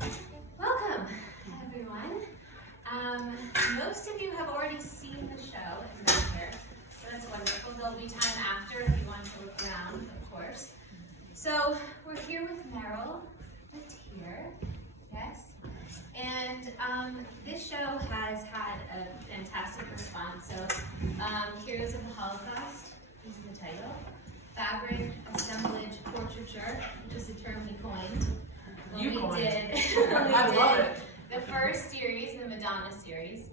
Welcome, everyone. Most of you have already seen the show and been here, so that's wonderful. There'll be time after if you want to look around, of course. So we're here with Meryl Lettire, yes? And this show has had a fantastic response. So Heroes of the Holocaust is the title. Fabric, Assemblage, Portraiture, which is a term he coined. We did the first series, the Madonna series.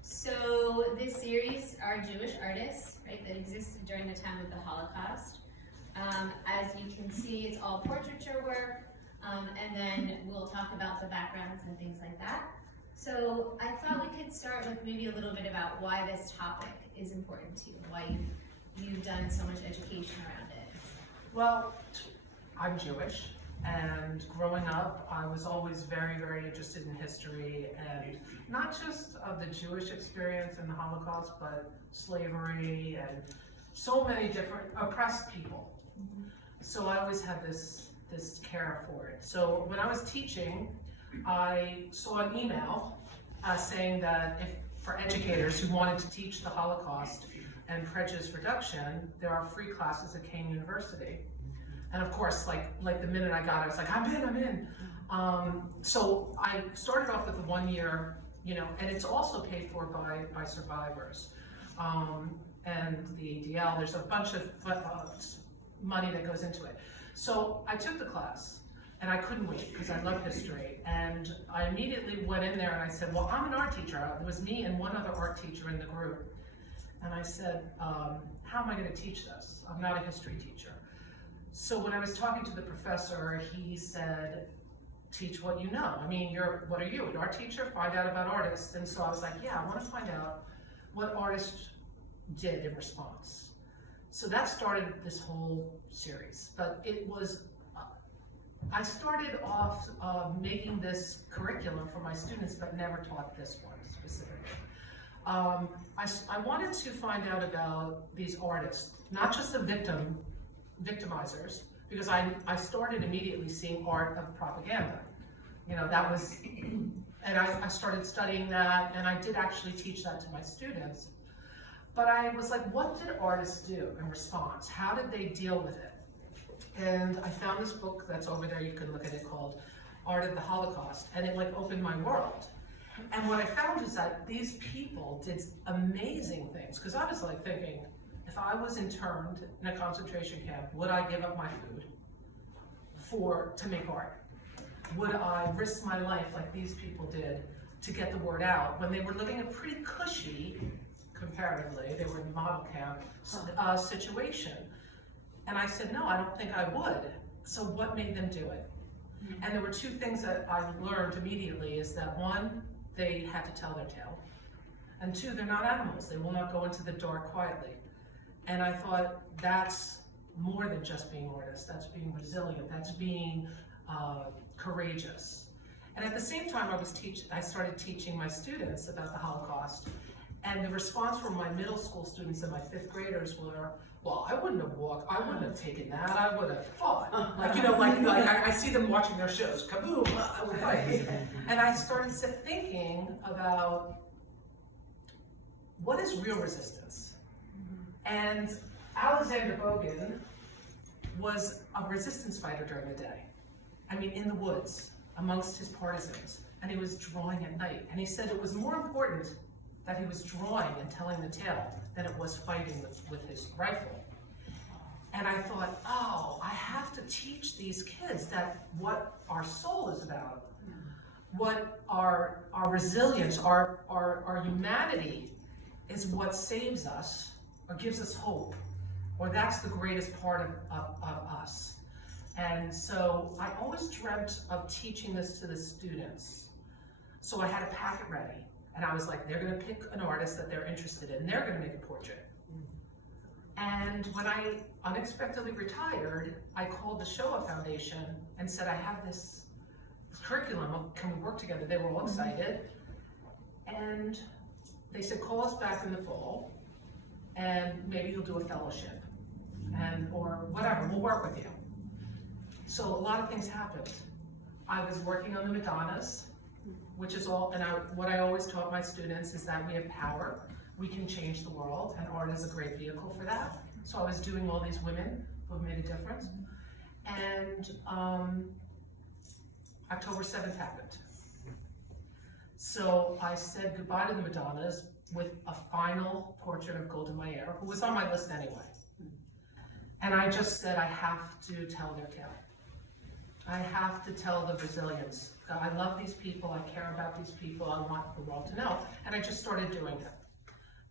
So this series are Jewish artists, right, that existed during the time of the Holocaust. As you can see, it's all portraiture work, and then we'll talk about the backgrounds and things like that. So I thought we could start with maybe a little bit about why this topic is important to you, why you've done so much education around it. Well, I'm Jewish, and growing up, I was always very, very interested in history, and not just of the Jewish experience in the Holocaust, but slavery and so many different oppressed people. So I always had this care for it. So when I was teaching, I saw an email saying that for educators who wanted to teach the Holocaust and prejudice reduction, there are free classes at Kane University. And of course, like the minute I got it, I was like, I'm in. So I started off with the 1 year, and it's also paid for by survivors. And the ADL, there's a bunch of money that goes into it. So I took the class, and I couldn't wait because I love history. And I immediately went in there and I said, well, I'm an art teacher. It was me and one other art teacher in the group. And I said, how am I going to teach this? I'm not a history teacher. So when I was talking to the professor, he said, teach what you know. I mean, what are you, an art teacher? Find out about artists. And so I was like, yeah, I want to find out what artists did in response. So that started this whole series. But it was, I started off making this curriculum for my students, but never taught this one specifically. I wanted to find out about these artists, not just the victimizers, because I started immediately seeing art of propaganda. That was, and I started studying that, and I did actually teach that to my students. But I was like, what did artists do in response? How did they deal with it? And I found this book that's over there, you can look at it, called Artwrkd the Holocaust, and it opened my world. And what I found is that these people did amazing things, because I was thinking, if I was interned in a concentration camp, would I give up my food to make art? Would I risk my life like these people did to get the word out when they were living a pretty cushy, comparatively, they were in model camp situation? And I said, no, I don't think I would. So what made them do it? And there were two things that I learned immediately, is that one, they had to tell their tale. And two, they're not animals. They will not go into the dark quietly. And I thought, that's more than just being artists. That's being resilient. That's being courageous. And at the same time, I started teaching my students about the Holocaust. And the response from my middle school students and my fifth graders were, well, I wouldn't have walked, I wouldn't have taken that, I would have fought. I see them watching their shows, kaboom, I would fight. And I started thinking about, what is real resistance? And Alexander Bogan was a resistance fighter during the day. I mean, in the woods, amongst his partisans, and he was drawing at night. And he said it was more important that he was drawing and telling the tale than it was fighting with his rifle. And I thought, oh, I have to teach these kids that what our soul is about, what our resilience, our humanity is what saves us or gives us hope, or that's the greatest part of us. And so I always dreamt of teaching this to the students. So I had a packet ready. And I was like, they're going to pick an artist that they're interested in. They're going to make a portrait. And when I unexpectedly retired, I called the Shoah Foundation and said, I have this curriculum. Can we work together? They were all excited. And they said, call us back in the fall, and maybe you'll do a fellowship, or whatever. We'll work with you. So a lot of things happened. I was working on the Madonnas, which is all, and what I always taught my students is that we have power, we can change the world, and art is a great vehicle for that. So I was doing all these women who have made a difference. And October 7th happened. So I said goodbye to the Madonnas with a final portrait of Golda Meir, who was on my list anyway. And I just said, I have to tell their tale. I have to tell the Brazilians. I love these people, I care about these people, I want the world to know. And I just started doing it.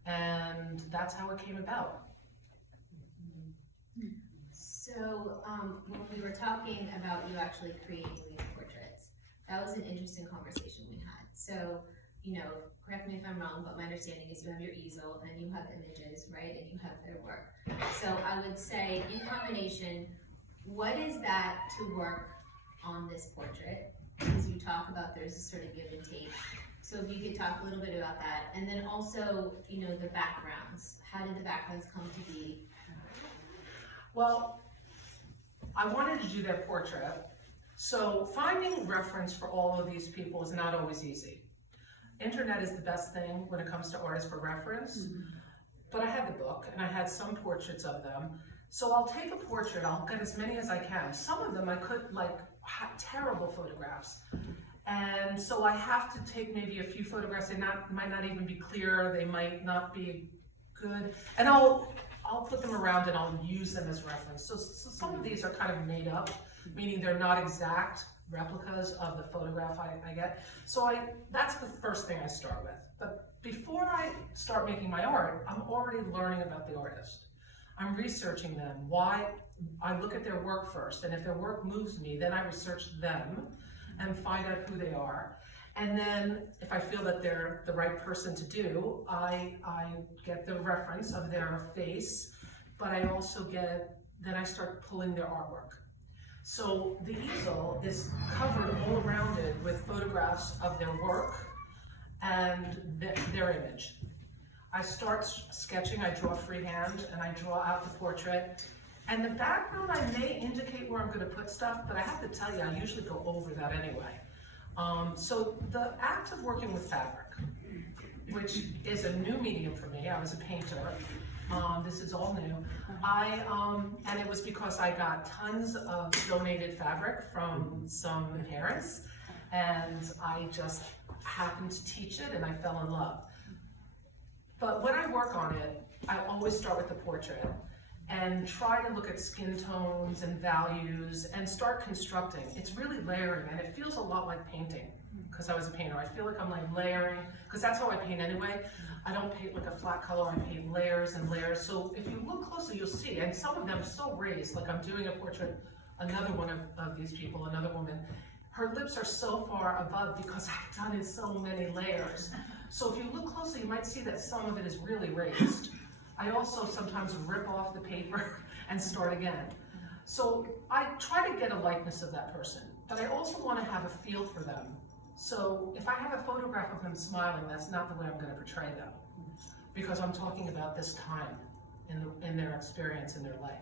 And that's how it came about. So when we were talking about you actually creating these portraits, that was an interesting conversation we had. So, you know, correct me if I'm wrong, but my understanding is you have your easel and you have images, right? And you have their work. So I would say in combination, what is that to work on this portrait? Because you talk about there's a sort of give and take. So if you could talk a little bit about that. And then also, you know, the backgrounds. How did the backgrounds come to be? Well, I wanted to do their portrait. So finding reference for all of these people is not always easy. Internet is the best thing when it comes to artists for reference. But I had the book and I had some portraits of them. So I'll take a portrait, I'll get as many as I can. Some of them I could terrible photographs. And so I have to take maybe a few photographs. They might not even be clear, they might not be good. And I'll put them around and I'll use them as reference. So some of these are kind of made up, meaning they're not exact replicas of the photograph I get. So that's the first thing I start with. But before I start making my art, I'm already learning about the artist. I'm researching them. Why? I look at their work first, and if their work moves me, then I research them and find out who they are. And then if I feel that they're the right person to do, I get the reference of their face, but I also then I start pulling their artwork. So the easel is covered all around it with photographs of their work and their image. I start sketching, I draw freehand, and I draw out the portrait. And the background, I may indicate where I'm going to put stuff, but I have to tell you, I usually go over that anyway. So the act of working with fabric, which is a new medium for me, I was a painter, this is all new, and it was because I got tons of donated fabric from some parents, and I just happened to teach it, and I fell in love. But when I work on it, I always start with the portrait and try to look at skin tones and values and start constructing. It's really layering, and it feels a lot like painting because I was a painter. I feel like I'm like layering, because that's how I paint anyway. I don't paint like a flat color, I paint layers and layers. So if you look closely, you'll see, and some of them so raised, like I'm doing a portrait, another one of these people, another woman, her lips are so far above because I've done in so many layers. So if you look closely, you might see that some of it is really raised. I also sometimes rip off the paper and start again. So I try to get a likeness of that person, but I also want to have a feel for them. So if I have a photograph of them smiling, that's not the way I'm going to portray them, because I'm talking about this time in their experience in their life.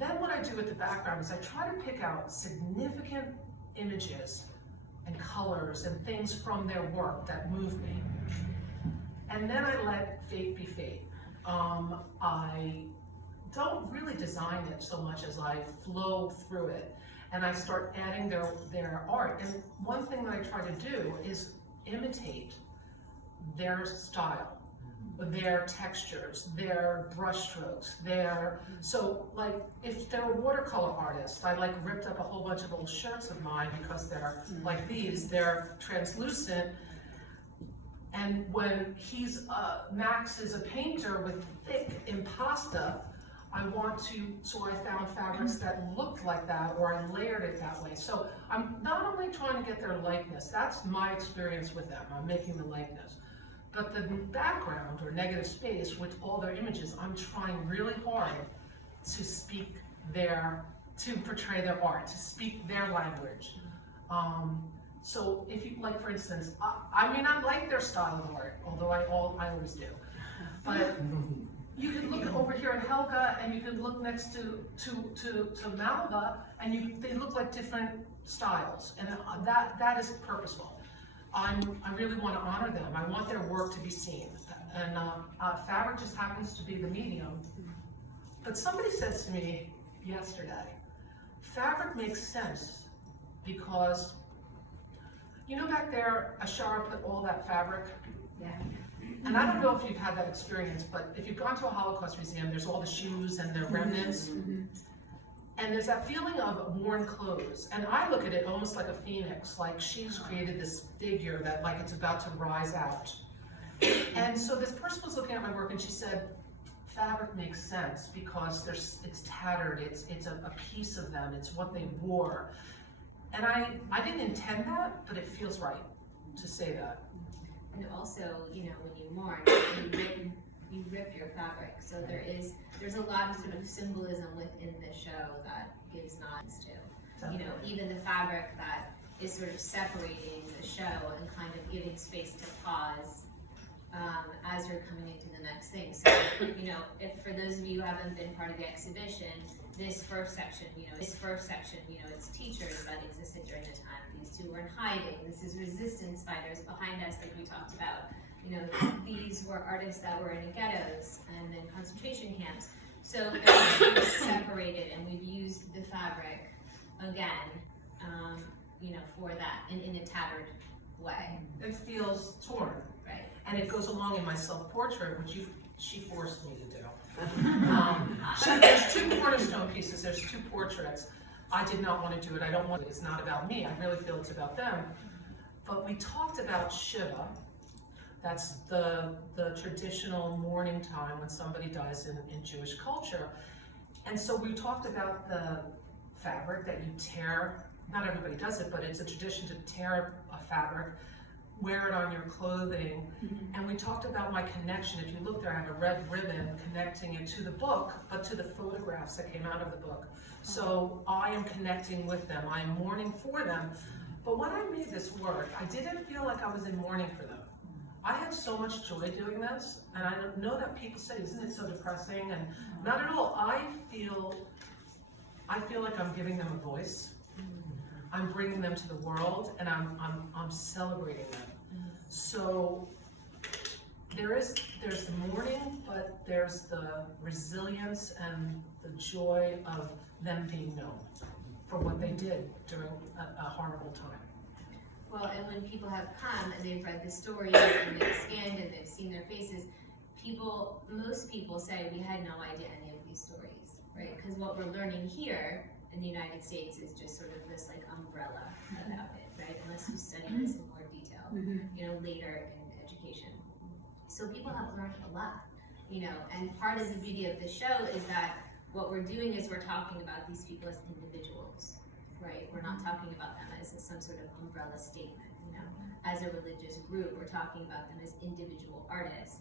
Then what I do with the background is I try to pick out significant images and colors and things from their work that move me. And then I let fate be fate. I don't really design it so much as I flow through it, and I start adding their art. And one thing that I try to do is imitate their style, their textures, their brush strokes, so like if they're a watercolor artist, I like ripped up a whole bunch of old shirts of mine because they're like these, they're translucent. And when Max is a painter with thick impasta, so I found fabrics that looked like that, or I layered it that way. So I'm not only trying to get their likeness, that's my experience with them, I'm making the likeness. But the background or negative space with all their images, I'm trying really hard to portray their art, to speak their language. So if you, like for instance, I may not like their style of art, although I always do. But you can look over here at Helga, and you can look next to Malva, and they look like different styles, and that is purposeful. I really want to honor them. I want their work to be seen, and fabric just happens to be the medium. But somebody said to me yesterday, fabric makes sense because, you know, back there, Ashara put all that fabric. Yeah. And I don't know if you've had that experience, but if you've gone to a Holocaust museum, there's all the shoes and the remnants. And there's that feeling of worn clothes. And I look at it almost like a phoenix, like she's created this figure that like it's about to rise out. And so this person was looking at my work and she said, fabric makes sense because it's tattered, it's a piece of them, it's what they wore. And I didn't intend that, but it feels right to say that. And also, you know, when you mourn, you rip your fabric. So there's a lot of sort of symbolism within the show that gives nods to. You know, even the fabric that is sort of separating the show and kind of giving space to pause as you're coming into the next thing. So, you know, if for those of you who haven't been part of the exhibition, this first section, you know, it's teachers that existed during the time. These two were in hiding. This is resistance fighters behind us, like we talked about. You know, these were artists that were in ghettos and in concentration camps. So they're separated, and we've used the fabric again, you know, for that in a tattered way. It feels torn. Right. And it goes along in my self-portrait, which she forced me to do. So there's two cornerstone pieces, there's two portraits. I did not want to do it, I don't want it, it's not about me, I really feel it's about them. But we talked about Shiva, that's the traditional mourning time when somebody dies in Jewish culture. And so we talked about the fabric that you tear, not everybody does it, but it's a tradition to tear a fabric, wear it on your clothing. And we talked about my connection. If you look there, I have a red ribbon connecting it to the book, but to the photographs that came out of the book. So I am connecting with them, I am mourning for them. But when I made this work, I didn't feel like I was in mourning for them. I had so much joy doing this, and I know that people say, isn't it so depressing? And not at all. I feel like I'm giving them a voice. I'm bringing them to the world, and I'm celebrating them. So there's the mourning, but there's the resilience and the joy of them being known for what they did during a horrible time. Well, and when people have come and they've read the stories and they've scanned and they've seen their faces, most people say we had no idea any of these stories, right? Because what we're learning here in the United States is just sort of this like umbrella about it, right? Unless you study this in more detail, you know, later in education. So people have learned a lot, you know, and part of the beauty of the show is that what we're doing is we're talking about these people as individuals, right? We're not talking about them as some sort of umbrella statement, you know. As a religious group, we're talking about them as individual artists.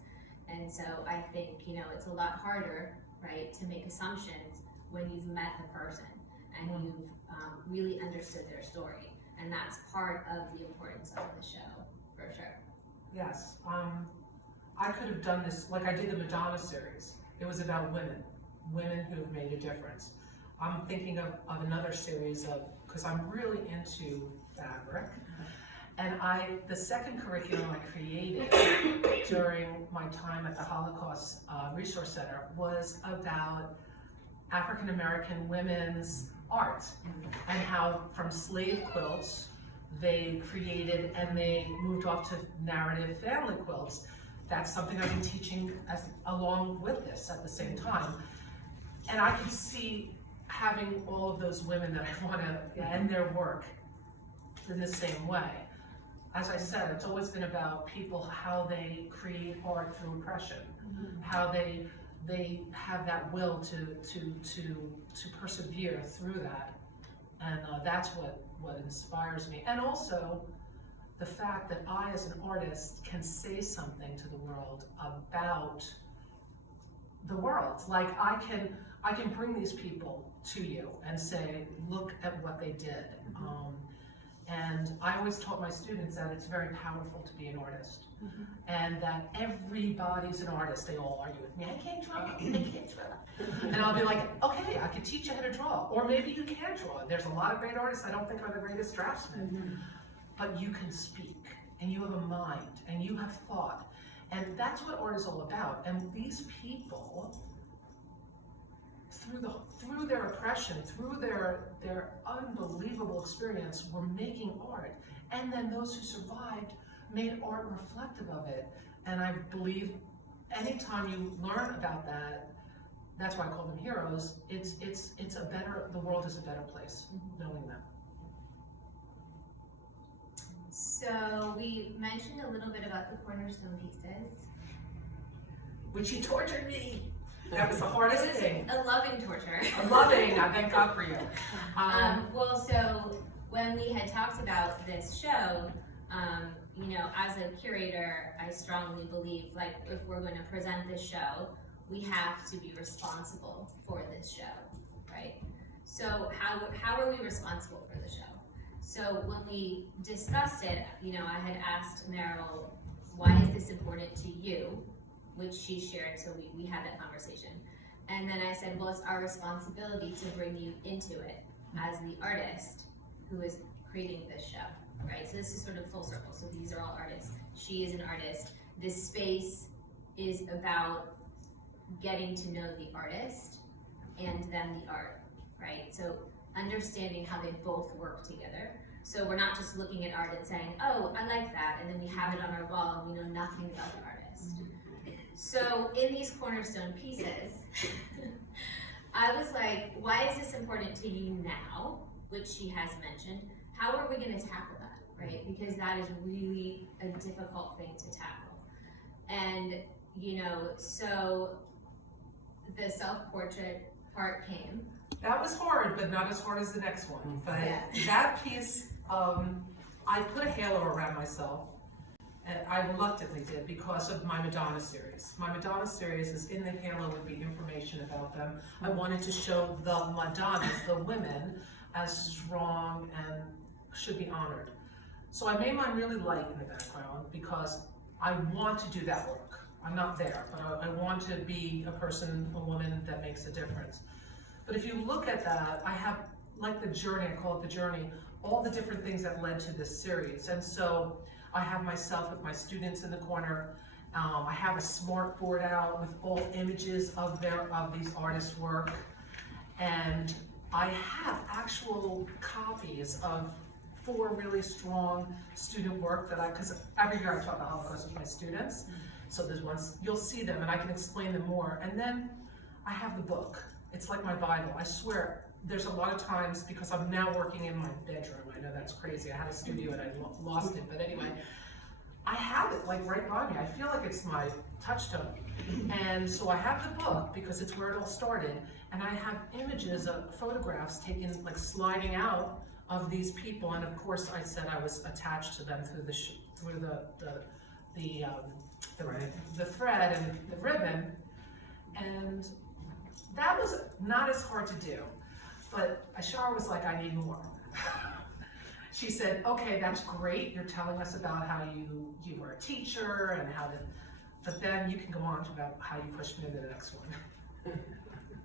And so I think, you know, it's a lot harder, right, to make assumptions when you've met the person and you've really understood their story. And that's part of the importance of the show, for sure. Yes, I could have done this, like I did the Madonna series. It was about women who have made a difference. I'm thinking of another series because I'm really into fabric. And the second curriculum I created during my time at the Holocaust Resource Center was about African American women's art and how from slave quilts they created and they moved off to narrative family quilts. That's something I've been teaching along with this at the same time. And I could see having all of those women that I want to end their work in the same way. As I said, it's always been about people, how they create art through oppression, how they have that will to persevere through that. And that's what inspires me. And also the fact that I, as an artist, can say something to the world about the world. Like I can bring these people to you and say, look at what they did. And I always taught my students that it's very powerful to be an artist. And that everybody's an artist. They all argue with me, I can't draw, I can't draw. And I'll be like, okay, I can teach you how to draw. Or maybe you can draw. There's a lot of great artists I don't think are the greatest draftsmen. But you can speak, and you have a mind, and you have thought. And that's what art is all about. And these people, through their oppression, through their unbelievable experience, were making art. And then those who survived made art reflective of it. And I believe anytime you learn about that, that's why I call them heroes, the world is a better place knowing them. So we mentioned a little bit about the cornerstone pieces. Which he tortured me. That was the hardest thing. A loving torture. A loving, I thank God for you. Well, so when we had talked about this show, you know, as a curator, I strongly believe, like, if we're going to present this show, we have to be responsible for this show, right? So how are we responsible for the show? So when we discussed it, you know, I had asked Meryl, why is this important to you? Which she shared, so we had that conversation. And then I said, well, it's our responsibility to bring you into it as the artist who is creating this show, right? So this is sort of full circle. So these are all artists. She is an artist. This space is about getting to know the artist and then the art, right? So understanding how they both work together. So we're not just looking at art and saying, oh, I like that, and then we have it on our wall and we know nothing about the artist. So in these cornerstone pieces, I was like, why is this important to you now? Which she has mentioned. How are we going to tackle that, right? Because that is really a difficult thing to tackle. And, you know, so the self-portrait part came. That was hard, but not as hard as the next one. But Yeah. that piece, I put a halo around myself. And I reluctantly did because of my Madonna series. My Madonna series is in the halo with the information about them. I wanted to show the Madonnas, the women, as strong and should be honored. So I made mine really light in the background because I want to do that work. I'm not there, but I want to be a person, a woman that makes a difference. But if you look at that, I have, like the journey, I call it the journey, all the different things that led to this series. And so I have myself with my students in the corner. I have a smart board out with all images of these artists' work. And I have actual copies of 4 really strong student work that because every year I taught the Holocaust with my students. So there's ones, you'll see them and I can explain them more. And then I have the book. It's like my Bible. I swear, there's a lot of times, because I'm now working in my bedroom, I know that's crazy, I had a studio and I lost it, but anyway, I have it like right by me. I feel like it's my touchstone. And so I have the book because it's where it all started, and I have images of photographs taken, like sliding out of these people, and of course I said I was attached to them through the thread and the ribbon, and that was not as hard to do. But Ashara was like, I need more. She said, okay, that's great. You're telling us about how you were a teacher and how to, but then you can go on to about how you pushed me to the next one.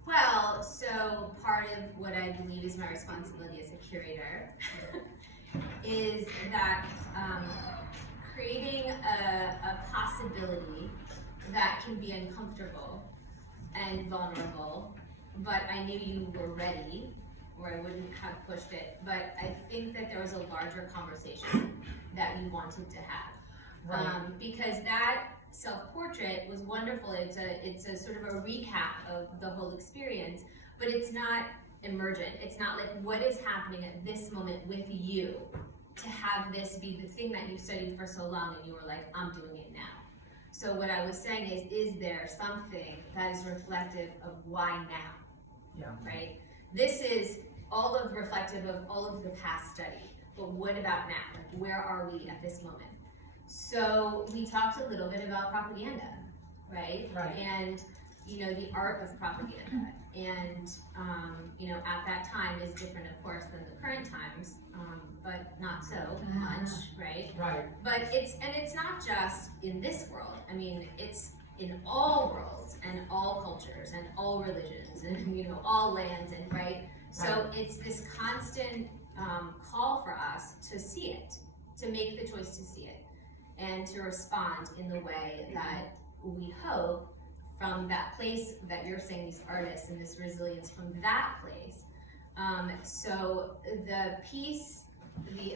Well, so part of what I believe is my responsibility as a curator is that creating a possibility that can be uncomfortable and vulnerable, but I knew you were ready, or I wouldn't have pushed it. But I think that there was a larger conversation that you wanted to have. Right. Because that self-portrait was wonderful. It's a sort of a recap of the whole experience, but it's not emergent. It's not like what is happening at this moment with you to have this be the thing that you've studied for so long and you were like, I'm doing it now. So what I was saying is there something that is reflective of why now? Yeah. Right? This is all of reflective of all of the past study, but what about now? Like, where are we at this moment? So we talked a little bit about propaganda, right? Right. And, you know, the art of propaganda. And, at that time is different, of course, than the current times, but not so much, right? Right. But it's not just in this world. I mean, it's in all worlds and all cultures and all religions and all lands and right. So it's this constant call for us to see it, to make the choice to see it, and to respond in the way that we hope from that place that you're saying, these artists and this resilience from that place. So the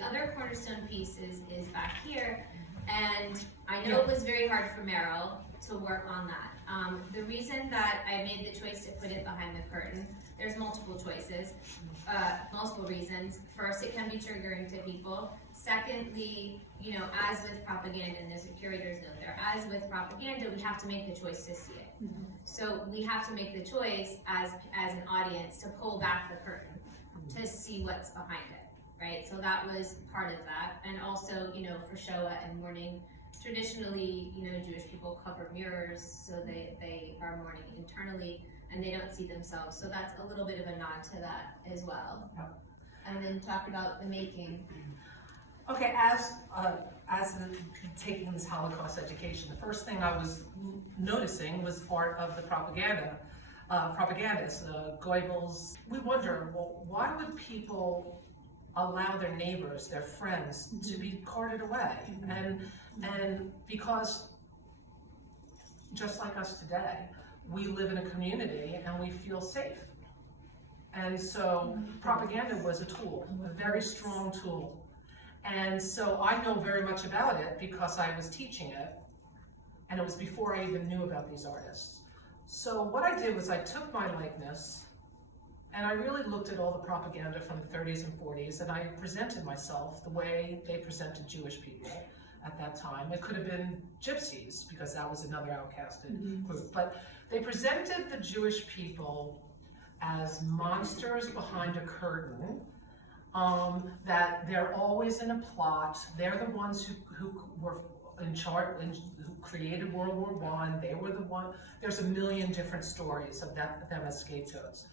other cornerstone piece is back here, and I know it was very hard for Meryl to work on that. The reason that I made the choice to put it behind the curtain, there's multiple choices, multiple reasons. First, it can be triggering to people. Secondly, as with propaganda, and there's a curator's note there, as with propaganda, we have to make the choice to see it. So we have to make the choice as an audience to pull back the curtain to see what's behind it, right? So that was part of that. And also, for Shoah and mourning, traditionally, Jewish people cover mirrors, so they are mourning internally and they don't see themselves. So that's a little bit of a nod to that as well. Yep. And then talk about the making. Okay, taking this Holocaust education, the first thing I was noticing was part of the propagandists, Goebbels. We wonder, well, why would people allow their neighbors, their friends, to be carted away? And because, just like us today, we live in a community and we feel safe. And so propaganda was a tool, a very strong tool. And so I know very much about it because I was teaching it, and it was before I even knew about these artists. So what I did was I took my likeness and I really looked at all the propaganda from the 30s and 40s, and I presented myself the way they presented Jewish people at that time. It could have been gypsies, because that was another outcasted group, but they presented the Jewish people as monsters behind a curtain, that they're always in a plot. They're the ones who were in charge, who created World War I. They were the one. There's a million different stories of them as scapegoats.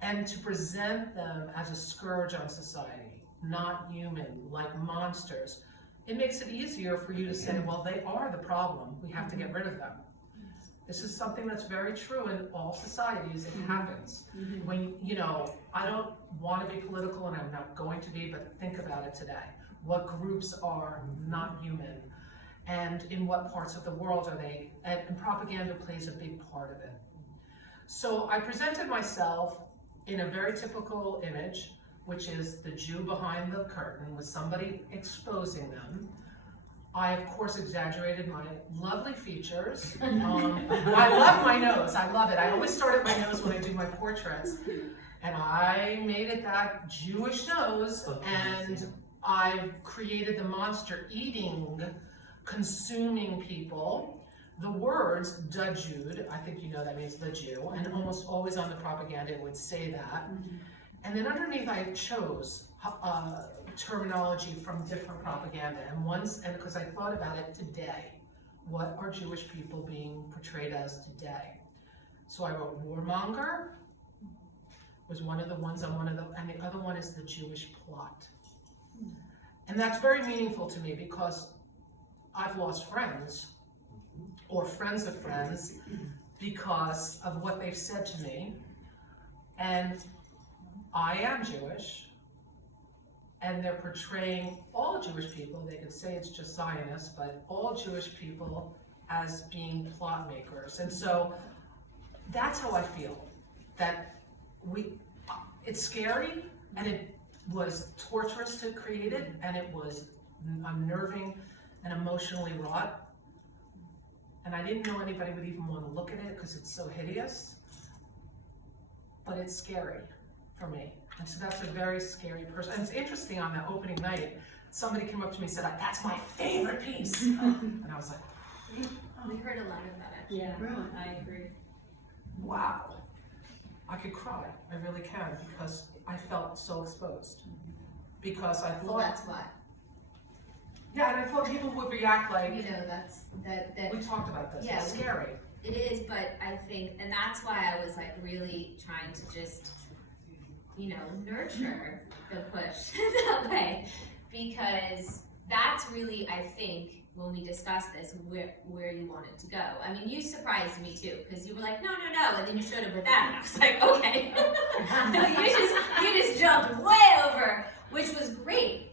And to present them as a scourge on society, not human, like monsters, it makes it easier for you to say, well, they are the problem. We have to get rid of them. This is something that's very true in all societies. It happens. When, I don't want to be political, and I'm not going to be, but think about it today. What groups are not human, and in what parts of the world are they? And propaganda plays a big part of it. So I presented myself in a very typical image, which is the Jew behind the curtain with somebody exposing them. I, of course, exaggerated my lovely features. I love my nose. I love it. I always start at my nose when I do my portraits. And I made it that Jewish nose, and I created the monster eating, consuming people. The words, "da Jude," I think you know that means the Jew, and almost always on the propaganda it would say that. And then underneath I chose terminology from different propaganda, and because I thought about it today, what are Jewish people being portrayed as today? So I wrote warmonger was one of the ones on one of the, and the other one is the Jewish plot. And that's very meaningful to me because I've lost friends, or friends of friends, because of what they've said to me. And I am Jewish, and they're portraying all Jewish people, they could say it's just Zionists, but all Jewish people as being plot makers. And so that's how I feel, that it's scary, and it was torturous to create it, and it was unnerving and emotionally wrought. And I didn't know anybody would even want to look at it because it's so hideous, but it's scary for me. And so that's a very scary person. And it's interesting, on that opening night, somebody came up to me and said, "That's my favorite piece." And I was like, we heard a lot of that, actually. Yeah, I agree. wow. I could cry, I really can, because I felt so exposed. Because I thought, Well, that's why. yeah, and I thought people would react like, that we talked about this, Yeah, it's scary. it is, but I think, and that's why I was like really trying to just nurture the push that way, because that's really, I think, when we discussed this, where you want it to go. I mean, you surprised me too, because you were like, no, and then you showed up with that, and I was like, okay. you just jumped way over, which was great,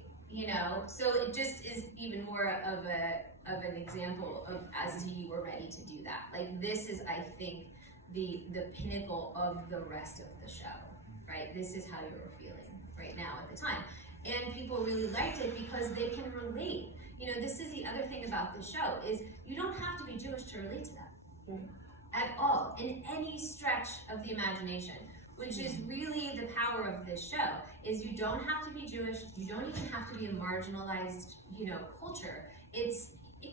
So it just is even more of an example of as to you were ready to do that. Like, this is, I think, the pinnacle of the rest of the show, right? This is how you were feeling right now at the time. And people really liked it because they can relate. This is the other thing about the show, is you don't have to be Jewish to relate to that at all, in any stretch of the imagination, which is really the power of this show, is you don't have to be Jewish, you don't even have to be a marginalized, culture. It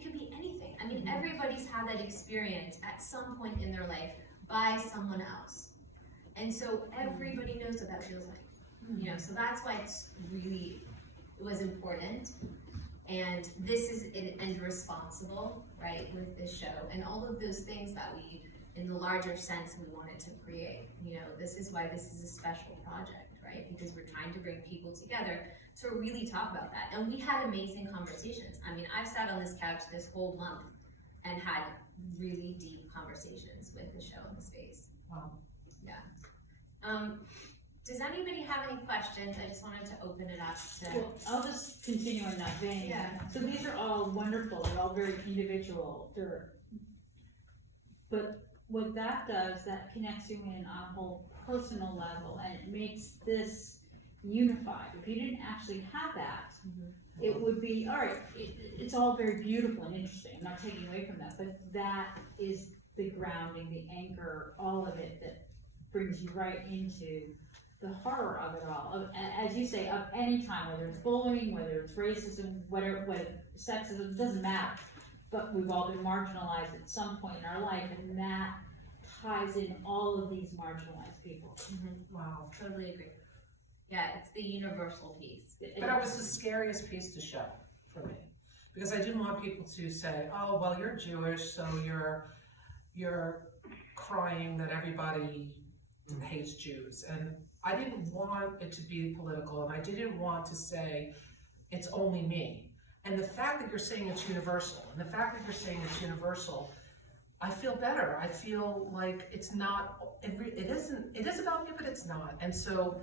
could be anything. I mean, everybody's had that experience at some point in their life by someone else. And so everybody knows what that feels like. So that's why it was important. And this is and responsible, right, with this show. And all of those things that we, in the larger sense, we wanted to create. This is why this is a special project, right? Because we're trying to bring people together to really talk about that. And we had amazing conversations. I mean, I've sat on this couch this whole month and had really deep conversations with the show and the space. Wow. Yeah. Does anybody have any questions? I just wanted to open it up to... Well, I'll just continue in that vein. Yeah. So these are all wonderful, they're all very individual, but what that does, that connects you in on a whole personal level, and it makes this unified. If you didn't actually have that, it would be, all right, it's all very beautiful and interesting, I'm not taking away from that, but that is the grounding, the anchor, all of it that brings you right into the horror of it all, as you say, of any time, whether it's bullying, whether it's racism, whatever, sexism, it doesn't matter. But we've all been marginalized at some point in our life, and that ties in all of these marginalized people. Wow. Totally agree. Yeah, it's the universal piece. But it was the scariest piece to show for me, because I didn't want people to say, oh, well, you're Jewish, so you're crying that everybody hates Jews. And I didn't want it to be political, and I didn't want to say it's only me. And the fact that you're saying it's universal, I feel better. I feel like it's not, it is about me, but it's not. And so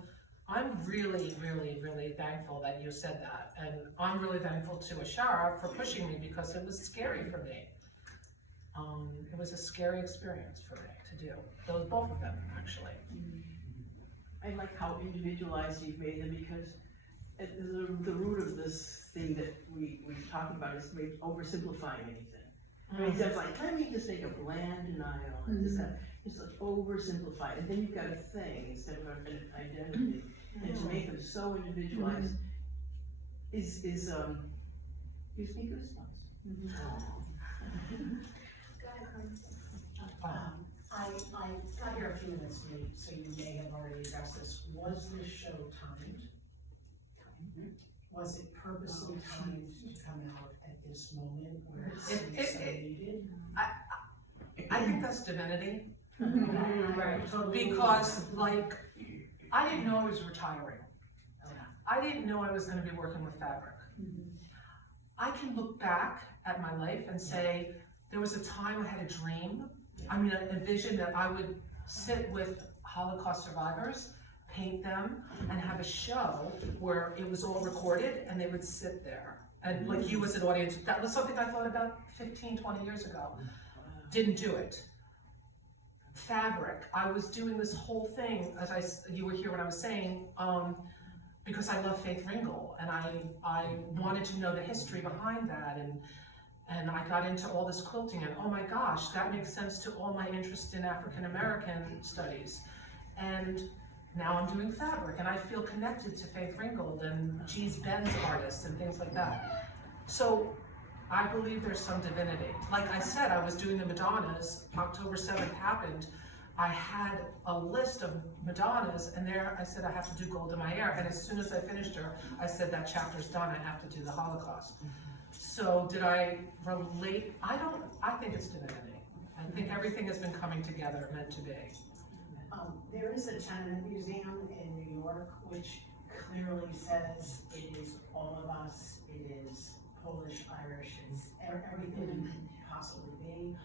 I'm really, really, really thankful that you said that. And I'm really thankful to Ashara for pushing me, because it was scary for me. It was a scary experience for me to do. Both of them, actually. I like how individualized you've made them, because the root of this thing that we're talking about is oversimplifying anything. I mean, it's like, let me just make a bland denial and just like oversimplified, and then you've got a thing instead of an identity. And to make them so individualized is gives me goosebumps. I got here a few minutes late, so you may have already addressed this. Was this show timed? Was it purposely timed to come out at this moment where it's so needed? I think that's divinity. Right. Totally. Because, like, I didn't know I was retiring. I didn't know I was going to be working with fabric. I can look back at my life and say, there was a time I had a dream. I mean, a vision that I would sit with Holocaust survivors, paint them, and have a show where it was all recorded and they would sit there. And like you as an audience, that was something I thought about 15, 20 years ago. Didn't do it. Fabric, I was doing this whole thing, as you were here when I was saying, because I love Faith Ringgold, and I wanted to know the history behind that, and I got into all this quilting, and oh my gosh, that makes sense to all my interest in African American studies. And now I'm doing fabric, and I feel connected to Faith Ringgold and Gee's Ben's artists and things like that. So I believe there's some divinity. Like I said, I was doing the Madonnas, October 7th happened, I had a list of Madonnas, and there I said I have to do Gold in my hair, and as soon as I finished her, I said that chapter's done, I have to do the Holocaust. So did I relate? I think it's divinity. I think everything has been coming together, meant to be. There is a tenement museum in New York, which clearly says it is all of us, it is Polish, Irish, it's everything you could possibly be.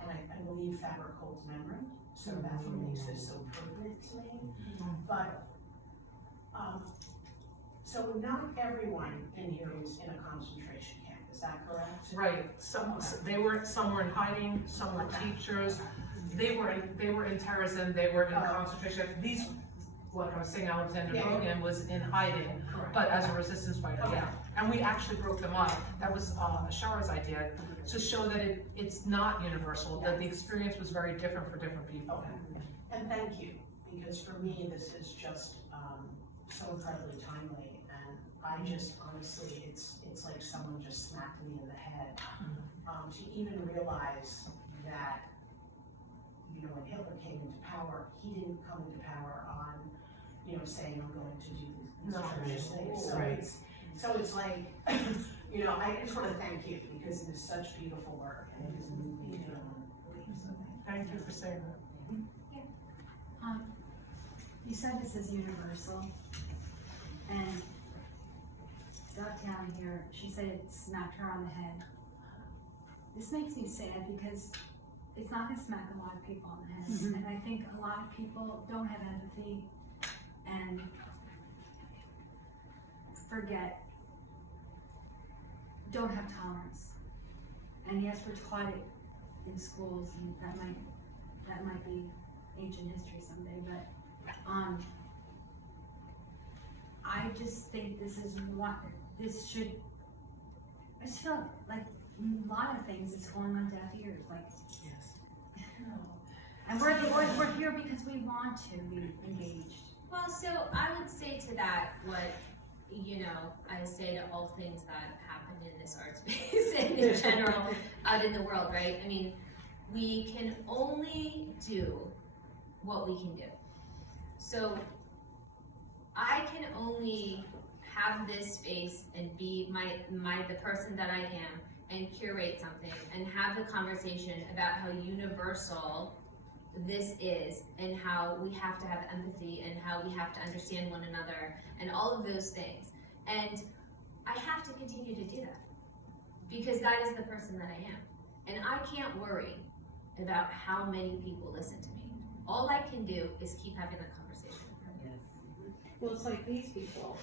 And I believe fabric holds memory, so that's what makes this so pertinent to me. But, so not everyone in here is in a concentration camp, is that correct? Right, some were in hiding, some were teachers, they were in terrorism, they were in concentration. These, like I was saying, Alexander Logan was in hiding, Correct. but as a resistance fighter, yeah. And we actually broke them up. That was Ashara's idea, to show that it's not universal, that the experience was very different for different people. Okay, and thank you, because for me, this is just, so incredibly timely, and I just, honestly, it's like someone just smacked me in the head. To even realize that, you know, when Hitler came into power, he didn't come into power on, you know, saying, I'm going to do these atrocious things. So it's like, you know, I just wanna thank you, because it is such beautiful work, and it is moving, you know, so Thank you for saying that. You said this is universal, and Dovetail here, she said it smacked her on the head. This makes me sad because it's not gonna smack a lot of people on the head, and I think a lot of people don't have empathy and don't have tolerance. And yes, we're taught it in schools, and that might be ancient history someday, but I just think I just feel like a lot of things is going on deaf ears, like. Yes. And we're here because we want to be engaged. Well, so I would say to that what, you know, I say to all things that happen in this art space and in general out in the world, right? I mean, we can only do what we can do. So I can only have this space and be the person that I am and curate something and have the conversation about how universal this is and how we have to have empathy and how we have to understand one another and all of those things. And I have to continue to do that because that is the person that I am. And I can't worry about how many people listen to me. All I can do is keep having that conversation. Well, it's like these people,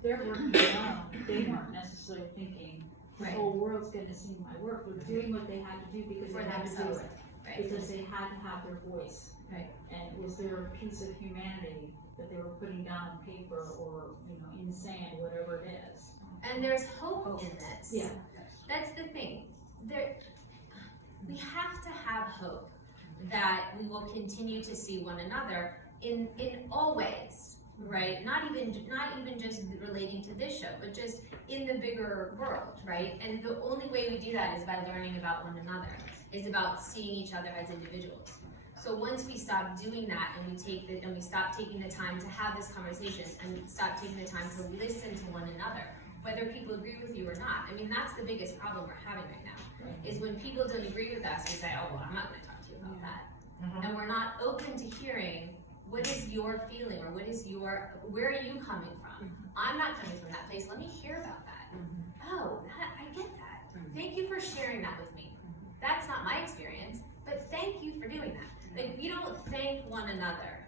they're working alone, they weren't necessarily thinking, the Right. whole world's gonna see my work, they're doing what they had to do because For they had to do themselves. it. Right. Because they had to have their voice. Right. And it was their piece of humanity that they were putting down on paper or, you know, in sand, whatever it is. And there's hope in this. Yeah. That's the thing. We have to have hope that we will continue to see one another in all ways, right? Not even just relating to this show, but just in the bigger world, right? And the only way we do that is by learning about one another, is about seeing each other as individuals. So once we stop doing that and we stop taking the time to have these conversations and stop taking the time to listen to one another, whether people agree with you or not. I mean, that's the biggest problem we're having right now, is when people don't agree with us, we say, oh, well, I'm not gonna talk to you about that. And we're not open to hearing, what is your feeling, or where are you coming from? I'm not coming from that place, let me hear about that. Oh, I get that. Thank you for sharing that with me. That's not my experience, but thank you for doing that. Like, we don't thank one another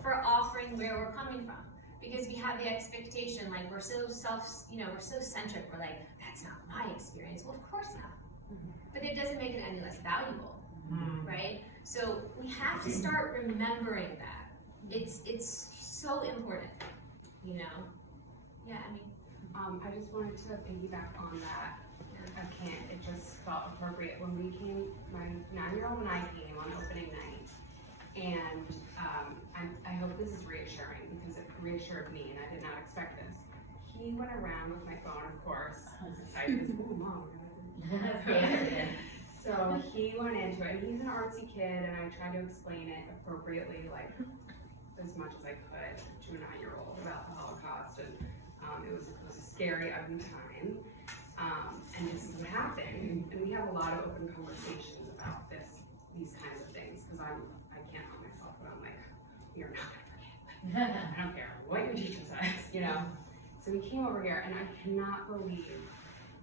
for offering where we're coming from. Because we have the expectation, like we're so centric, we're like, that's not my experience. Well, of course not. But it doesn't make it any less valuable, right? So we have to start remembering that. It's so important, you know? Yeah, I mean. I just wanted to piggyback on that. I can't, it just felt appropriate. When we came, my 9-year-old and I came on opening night, and I hope this is reassuring because it reassured me and I did not expect this. He went around with my phone, of course. I was excited because, oh, Mom. So he went into it, and he's an artsy kid, and I tried to explain it appropriately, like as much as I could to a 9-year-old about the Holocaust, and it was a scary, ugly time. And this is what happened, and we have a lot of open conversations about these kinds of things, because I can't help myself, but I'm like, you're not gonna forget. I don't care what your teacher says, you know? So we came over here, and I cannot believe,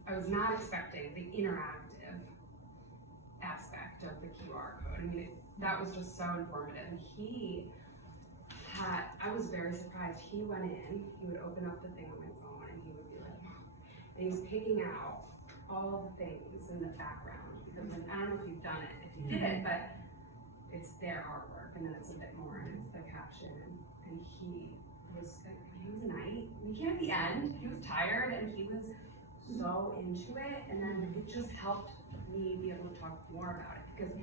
I was not expecting the interactive aspect of the QR code. I mean, that was just so informative. And I was very surprised. He went in, he would open up the thing on my phone, and he would be like, and he was picking out all the things in the background. Because I don't know if you've done it, if you did, but it's their artwork, and then it's a bit more, and it's the caption. And he was a knight. We came at the end, he was tired, and he was so into it, and then it just helped me be able to talk more about it, because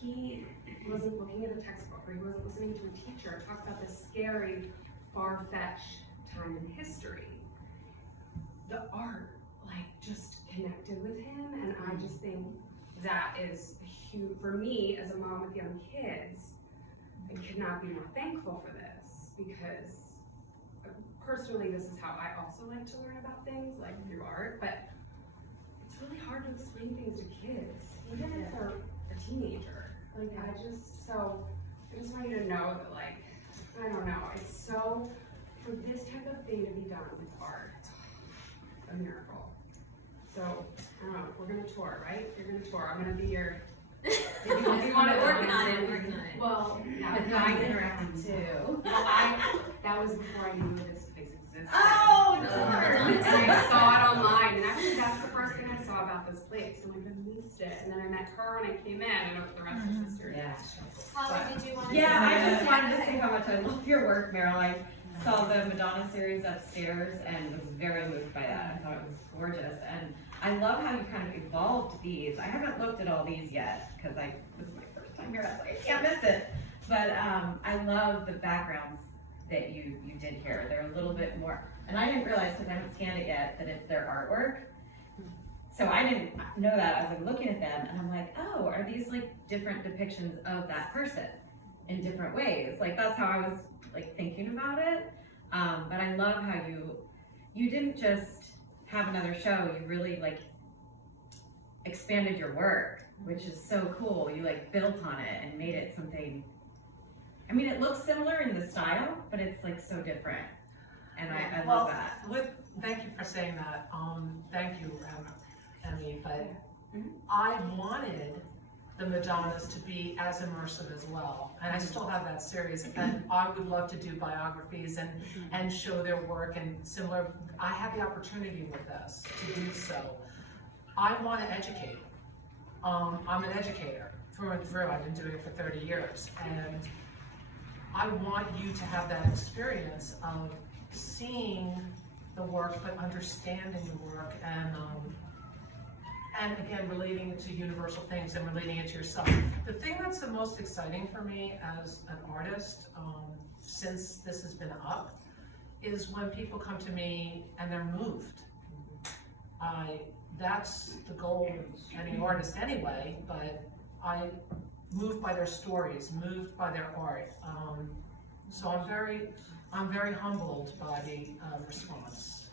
he wasn't looking at a textbook, or he wasn't listening to a teacher talk about this scary, far-fetched time in history. The art, like, just connected with him, and I just think that is huge, for me, as a mom with young kids, I could not be more thankful for this, because personally, this is how I also like to learn about things, like through art, but it's really hard to explain things to kids, even if they're a teenager. Like, I just want you to know that, like, I don't know, it's so, for this type of thing to be done with art, it's a miracle. So, I don't know, we're gonna tour, right? You're gonna tour, I'm gonna be your, if you want to Working on it. Well, yeah, But mine's interactive too. well, that was before I knew this place existed. Oh, And darn. I saw it online, and actually that's the first thing I saw about this place, and I missed it. And then I met her when I came in, and the rest is history. Yeah. Holly, did you want to? Yeah, I just wanted to say how much I love your work, Meryl. I saw the Madonna series upstairs and was very moved by that. I thought it was gorgeous. And I love how you kind of evolved these. I haven't looked at all these yet because this is my first time here. I was like, I can't miss it. But I love the backgrounds that you did here. They're a little bit more, and I didn't realize because I haven't scanned it yet that it's their artwork. So I didn't know that. I was like looking at them and I'm like, oh, are these like different depictions of that person in different ways? Like that's how I was like thinking about it. But I love how you didn't just have another show, you really like expanded your work, which is so cool. You like built on it and made it something, I mean, it looks similar in the style, but it's like so different. And I love that. Thank you for saying that. Thank you, Emmy, but I wanted the Madonnas to be as immersive as well. And I still have that series, and I would love to do biographies and show their work and similar. I have the opportunity with this to do so. I want to educate. I'm an educator through and through. I've been doing it for 30 years. And I want you to have that experience of seeing the work, but understanding the work, and again, relating it to universal things and relating it to yourself. The thing that's the most exciting for me as an artist, since this has been up, is when people come to me and they're moved. That's the goal of any artist anyway, but I moved by their stories, moved by their art. So I'm very humbled by the response.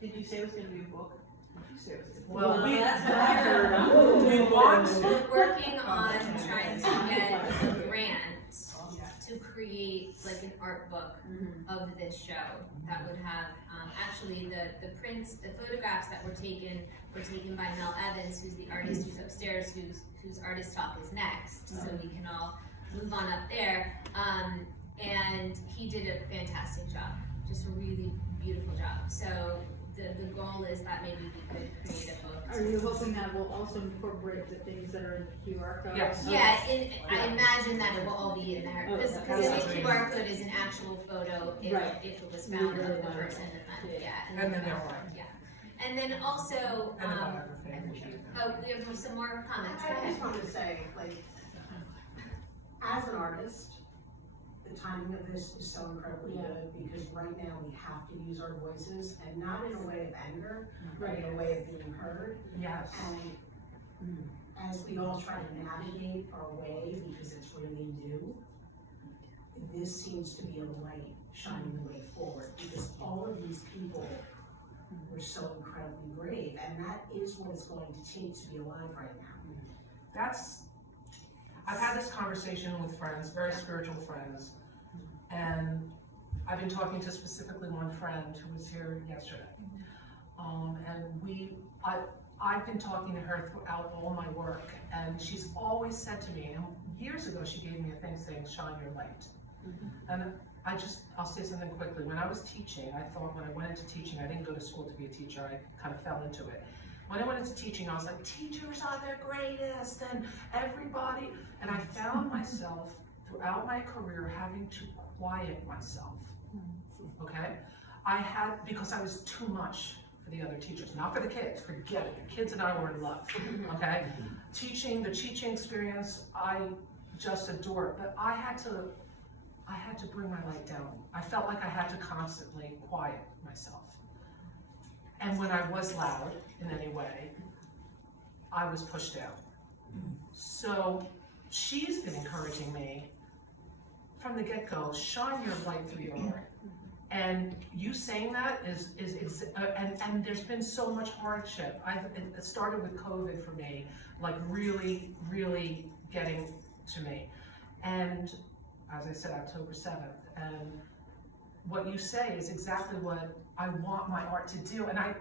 Did you say it was gonna be a book? Did you say it was gonna be a book? Well, that's what I heard. we want We're working on trying to get a grant to create like an art book of this show that would have, actually the prints, the photographs that were taken by Mel Evans, who's the artist who's upstairs, whose artist talk is next, so we can all move on up there. And he did a fantastic job, just a really beautiful job. So the goal is that maybe we could create a book. Are you hoping that will also incorporate the things that are in the QR code? Yes. Yeah, I imagine that it will all be in there, because that's the QR code is an actual photo if it was found of the person, yeah. And then there are. Yeah, and then also, And the biography. we have some more comments. Go I ahead. just wanted to say, like, as an artist, the timing of this is so incredibly good, because right now we have to use our voices, and not in a way of anger, but in a way of being heard. Yes. And as we all try to navigate our way, because it's really new, this seems to be a light shining the way forward, because all of these people were so incredibly brave, and that is what it's going to take to be alive right now. I've had this conversation with friends, very spiritual friends, And I've been talking to specifically one friend who was here yesterday. And I've been talking to her throughout all my work, and she's always said to me, and years ago she gave me a thing saying, shine your light. And I'll say something quickly. When I was teaching, I thought when I went into teaching, I didn't go to school to be a teacher, I kind of fell into it. When I went into teaching, I was like, teachers are their greatest, and everybody, and I found myself throughout my career having to quiet myself, okay? Because I was too much for the other teachers, not for the kids, forget it, the kids and I were in love, okay? The teaching experience, I just adore it, but I had to bring my light down. I felt like I had to constantly quiet myself. And when I was loud in any way, I was pushed out. So she's been encouraging me from the get-go, shine your light through your art. And you saying that and there's been so much hardship. It started with COVID for me, like really, really getting to me. And as I said, October 7th, and what you say is exactly what I want my art to do. And I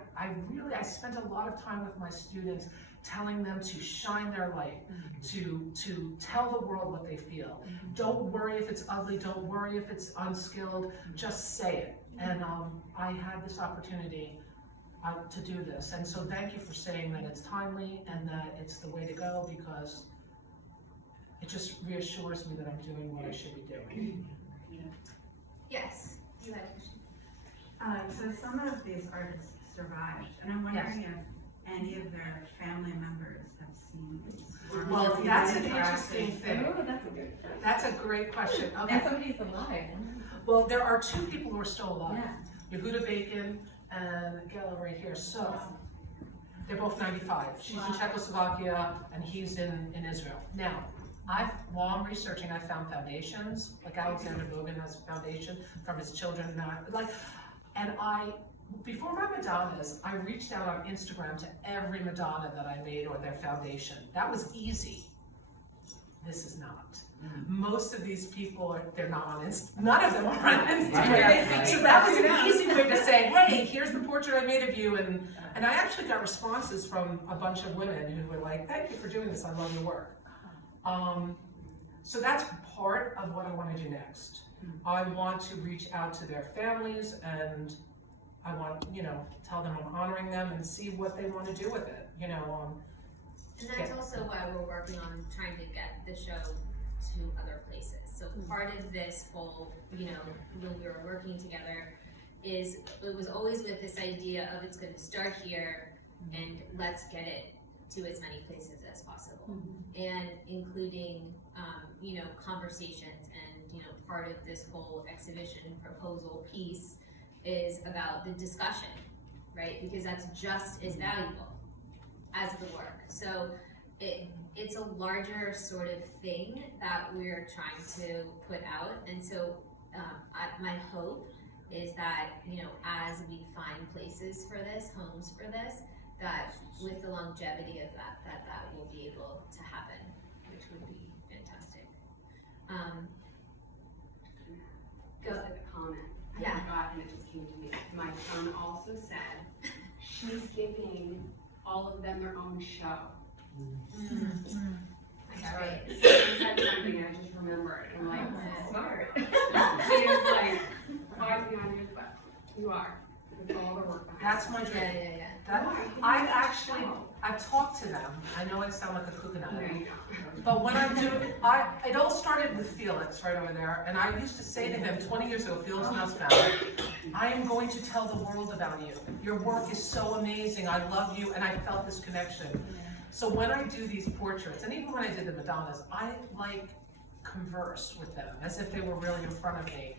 spent a lot of time with my students telling them to shine their light, to tell the world what they feel. Don't worry if it's ugly, don't worry if it's unskilled, just say it. And I had this opportunity to do this. And so thank you for saying that it's timely and that it's the way to go, because it just reassures me that I'm doing what I should be doing. Yes, you had a question. So some of these artists survived, and I'm wondering if any of their family members have seen these. Well, that's an interesting thing. Oh, that's a good. That's a great question. Okay. And somebody's alive. Well, there are two people who are still alive. Yehuda Bacon and Gela right here. So they're both 95. She's in Czechoslovakia and he's in Israel. Now, while I'm researching, I found foundations, like Alexander Bogan has a foundation from his children. Before my Madonnas, I reached out on Instagram to every Madonna that I made or their foundation. That was easy. This is not. Most of these people, they're not on Instagram. None of them are on Instagram. So that was an easy way to say, hey, here's the portrait I made of you. And I actually got responses from a bunch of women who were like, thank you for doing this, I love your work. So that's part of what I want to do next. I want to reach out to their families, and I want, tell them I'm honoring them and see what they want to do with it, And that's also why we're working on trying to get the show to other places. So part of this whole, when we were working together, it was always with this idea of it's going to start here and let's get it to as many places as possible, and including conversations, and part of this whole exhibition proposal piece is about the discussion, right? Because that's just as valuable as the work. So it's a larger sort of thing that we're trying to put out, and so my hope is that as we find places for this, homes for this, that with the longevity of that will be able to happen, which would be fantastic. Go ahead. A comment. Yeah. I forgot, and it just came to me. My son also said she's giving all of them their own show. That's right. She said something, I just remembered. I'm like, smart. She was like, why is behind your butt? You are. With all the work behind. That's my dream. I've talked to them. I know I sound like a coconut. But when I'm doing, it all started with Felix right over there, and I used to say to him 20 years ago, Felix Nussbaum, I am going to tell the world about you. Your work is so amazing, I love you, and I felt this connection. So when I do these portraits, and even when I did the Madonnas, I converse with them as if they were really in front of me.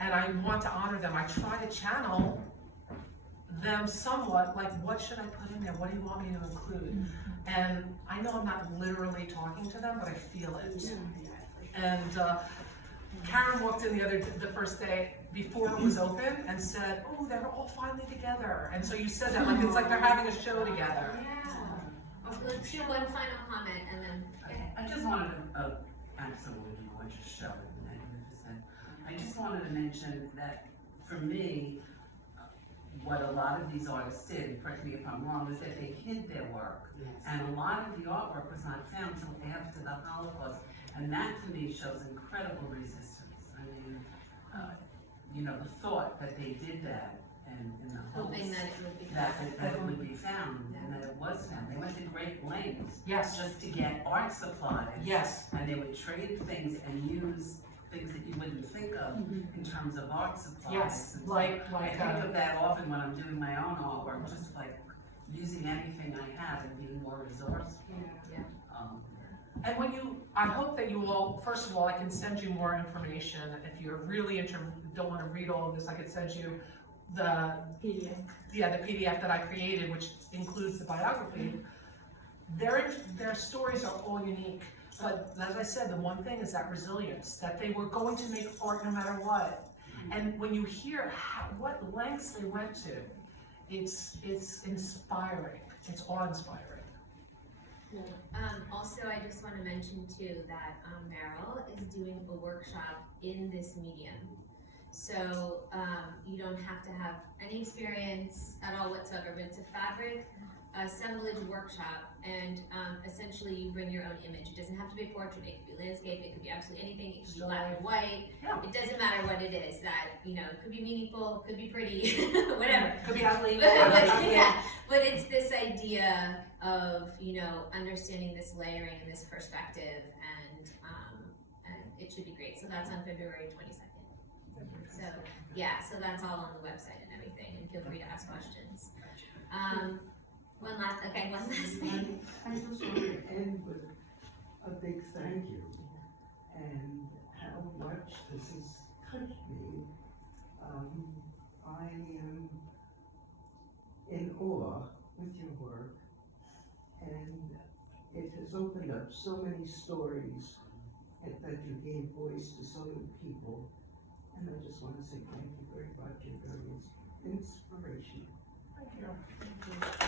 And I want to honor them. I try to channel them somewhat, like what should I put in there? What do you want me to include? And I know I'm not literally talking to them, but I feel it. And Karen walked in the first day before it was open and said, oh, they're all finally together. And so you said that, like it's like they're having a show together. Let's do one final comment and then. I just wanted to, absolutely gorgeous show, magnificent. I just wanted wanted to mention that for me, what a lot of these artists did, correct me if I'm wrong, is that they hid their work. Yes. And a lot of the artwork was not found until after the Holocaust. And that to me shows incredible resistance. I mean, you know, the thought that they did that and in the Hoping hopes that it would be. that it would be found and that it was found. They went to great lengths Yes, just to get art supplies. yes, And they would trade things and use things that you wouldn't think of in terms of art supplies. yes, And so like, I think of that often when I'm doing my own artwork, just like using anything I have and being more resourceful. Yeah. and when you, I hope that you all, first of all, I can send you more information. If you're really don't wanna read all of this, I could send you the PDF that I created, which includes the biography. Their stories are all unique, but as I said, the one thing is that resilience, that they were going to make art no matter what. And when you hear what lengths they went to, it's inspiring, it's awe-inspiring. Also, I just want to mention too that Meryl is doing a workshop in this medium. So you don't have to have any experience at all whatsoever, but it's a fabric assemblage workshop, and essentially you bring your own image. It doesn't have to be a portrait, it could be landscape, it could be absolutely anything, it could be black and white. Yeah. It doesn't matter what it is, that, you know, it could be meaningful, could be pretty, whatever. Could be ugly. But it's this idea of, you know, understanding this layering and this perspective, and it should be great. So that's on February 22nd. So, yeah, so that's all on the website and everything, and feel free to ask questions. One last thing. I just want to end with a big thank you, and how much this has touched me. I am in awe with your work, and it has opened up so many stories that you gave voice to so many people, and I just want to say thank you very much. You're very inspirational. Thank you.